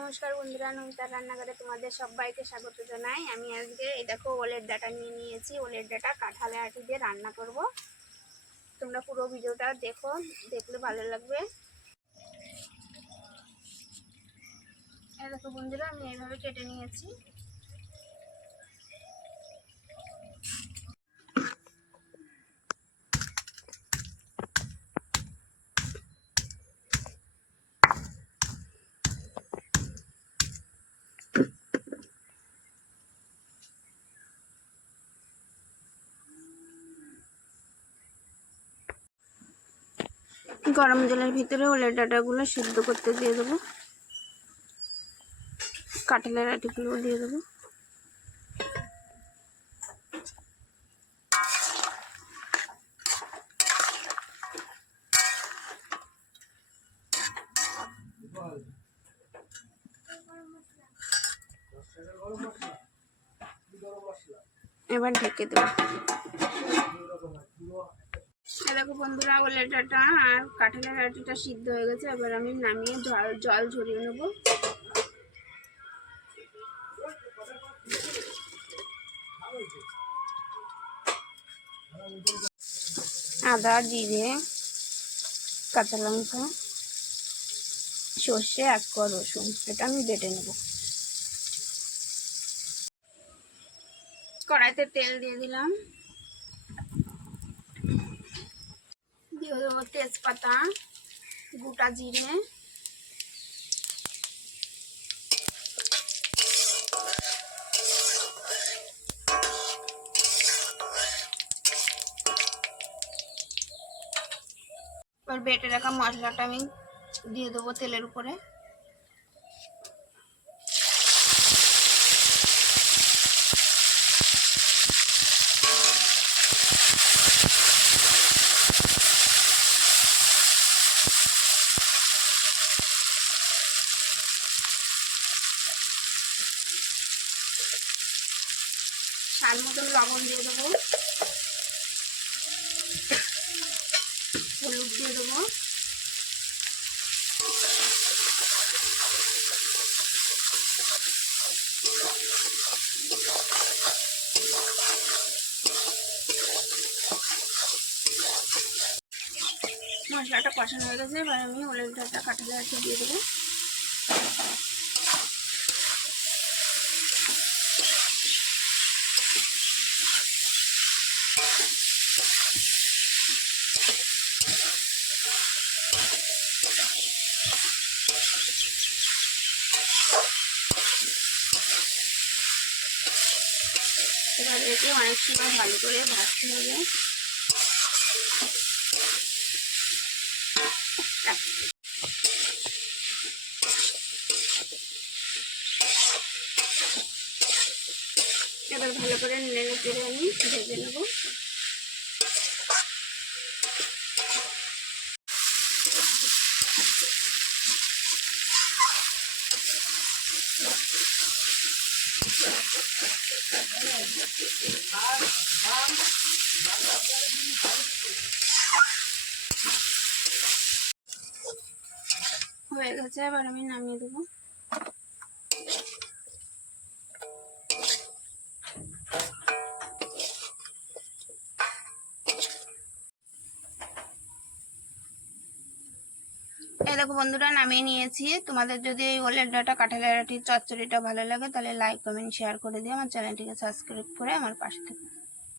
নমস্কার বন্ধুরা, নমিতার রান্নাঘরে তোমাদের সবাইকে স্বাগত জানাই। আমি আজকে, এই দেখো, ওলের ডাটা নিয়ে নিয়েছি। ওলের ডাটা কাঁঠালে আটি দিয়ে রান্না করব। তোমরা পুরো ভিডিওটা দেখো, দেখলে ভালো লাগবে। দেখো বন্ধুরা, আমি এইভাবে কেটে নিয়েছি। গরম জলের ভিতরে ওলের ডাটাগুলো সিদ্ধ করতে দিয়ে দেবো। কাঁঠালের আটিগুলো দিয়ে দেবো। এবার ঢেকে দেবো। দেখো বন্ধুরা ওলের ডাটা আর কাঁঠালের আটিটা সিদ্ধ হয়ে গেছে। এবার আমি নামিয়ে জল জল ঝরিয়ে নেব। আদা, জিরে, কাঁচা লঙ্কা, সর্ষে, এক কোয়া রসুন, এটা আমি বেটে নেব। কড়াইতে তেল দিয়ে দিলাম। তেজপাতা গোটা জিরে। এবার বেটে রাখা মশলাটা আমি দিয়ে দেবো তেলের উপরে। স্বাদ মতন লবণ দিয়ে দেবো। হলুদ দিয়ে দেবো। মশলাটা কষানো হয়ে গেছে, এবার আমি হলুদ কাঁঠালে আছে দিয়ে দেবো। এবার একে অনেক সময় ভালো করে ভাজতে হবে। এবার ভালো করে নেড়ে চেড়ে আমি ভেজে নেব। হয়ে গেছে এবার আমি নামিয়ে দেবো। এই দেখো বন্ধুরা, নামিয়ে নিয়েছি। তোমাদের যদি এই ওলের ডাটা কাঁঠালের চচ্চড়িটা ভালো লাগে, তাহলে লাইক কমেন্ট শেয়ার করে দিয়ে আমার চ্যানেলটিকে সাবস্ক্রাইব করে আমার পাশে থেকে।